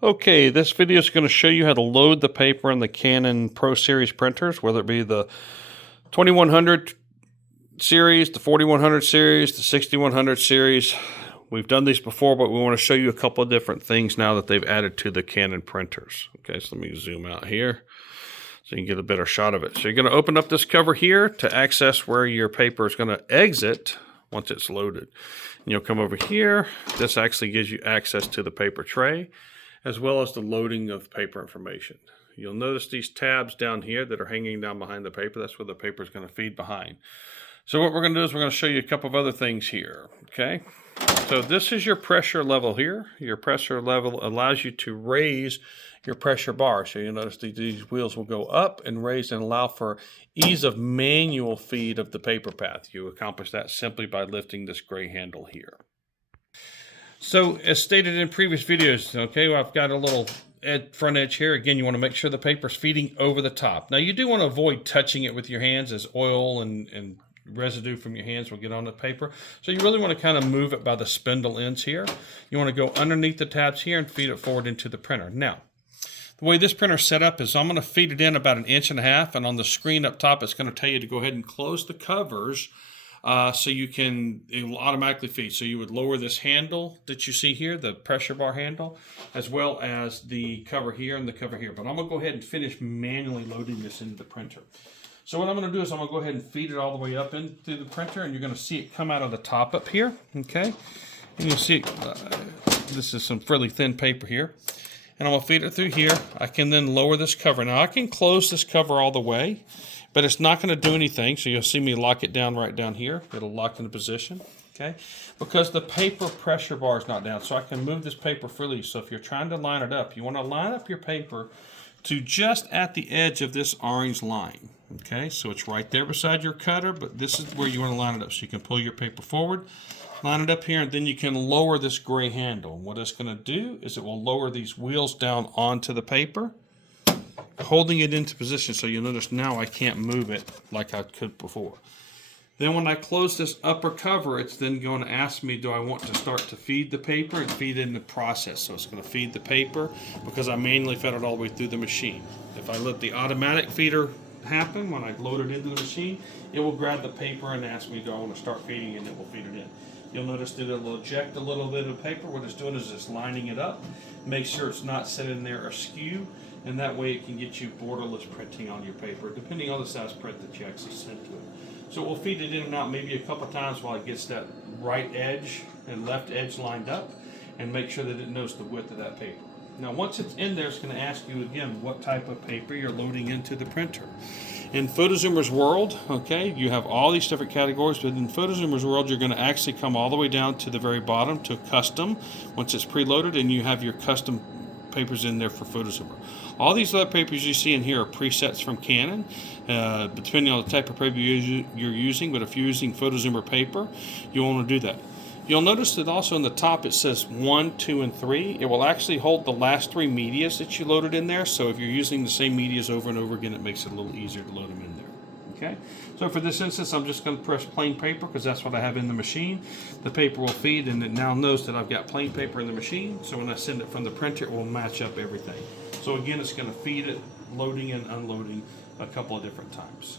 Okay, this video is going to show you how to load the paper on the Canon Pro Series printers, whether it be the 2100 series, the 4100 series, the 6100 series. We've done these before, but we want to show you a couple of different things now that they've added to the Canon printers. Okay, so let me zoom out here so you can get a better shot of it. So you're going to open up this cover here to access where your paper is going to exit once it's loaded. And you'll come over here. This actually gives you access to the paper tray, as well as the loading of paper information. You'll notice these tabs down here that are hanging down behind the paper. That's where the paper is going to feed behind. So what we're going to do is we're going to show you a couple of other things here. Okay, so this is your pressure level here. Your pressure level allows you to raise your pressure bar. So you'll notice these wheels will go up and raise and allow for ease of manual feed of the paper path. You accomplish that simply by lifting this gray handle here. So as stated in previous videos, okay, well, I've got a little front edge here. Again, you want to make sure the paper's feeding over the top. Now you do want to avoid touching it with your hands, as oil and residue from your hands will get on the paper. So you really want to kind of move it by the spindle ends here. You want to go underneath the tabs here and feed it forward into the printer. Now, the way this printer is set up is I'm going to feed it in about 1.5 inches, and on the screen up top it's going to tell you to go ahead and close the covers so it will automatically feed. So you would lower this handle that you see here, the pressure bar handle, as well as the cover here and the cover here. But I'm going to go ahead and finish manually loading this into the printer. So what I'm going to do is I'm going to go ahead and feed it all the way up into the printer, and you're going to see it come out of the top up here, okay? And you'll see this is some fairly thin paper here. And I'm going to feed it through here. I can then lower this cover. Now I can close this cover all the way, but it's not going to do anything. So you'll see me lock it down right down here. It'll lock into position, okay? Because the paper pressure bar is not down, so I can move this paper freely. So if you're trying to line it up, you want to line up your paper to just at the edge of this orange line. Okay, so it's right there beside your cutter, but this is where you want to line it up. So you can pull your paper forward, line it up here, and then you can lower this gray handle. And what it's going to do is it will lower these wheels down onto the paper, holding it into position. So you'll notice now I can't move it like I could before. Then when I close this upper cover, it's then going to ask me, do I want to start to feed the paper and feed it in the process. So it's going to feed the paper because I manually fed it all the way through the machine. If I let the automatic feeder happen, when I load it into the machine, it will grab the paper and ask me, do I want to start feeding, and it will feed it in. You'll notice that it will eject a little bit of paper. What it's doing is just lining it up, make sure it's not sitting there askew, and that way it can get you borderless printing on your paper, depending on the size print that you actually send to it. So we'll feed it in and out maybe a couple times while it gets that right edge and left edge lined up, and make sure that it knows the width of that paper. Now once it's in there, it's going to ask you again what type of paper you're loading into the printer. In PhotoZoomer's world, okay, you have all these different categories, but in PhotoZoomer's world, you're going to actually come all the way down to the very bottom to custom once it's preloaded, and you have your custom papers in there for PhotoZoomer. All these other papers you see in here are presets from Canon, depending on the type of paper you're using, but if you're using PhotoZoomer paper, you want to do that. You'll notice that also in the top it says 1, 2, and 3. It will actually hold the last 3 medias that you loaded in there, so if you're using the same medias over and over again, it makes it a little easier to load them in there. Okay, so for this instance, I'm just going to press plain paper because that's what I have in the machine. The paper will feed, and it now knows that I've got plain paper in the machine, so when I send it from the printer, it will match up everything. So again, it's going to feed it, loading and unloading a couple of different times.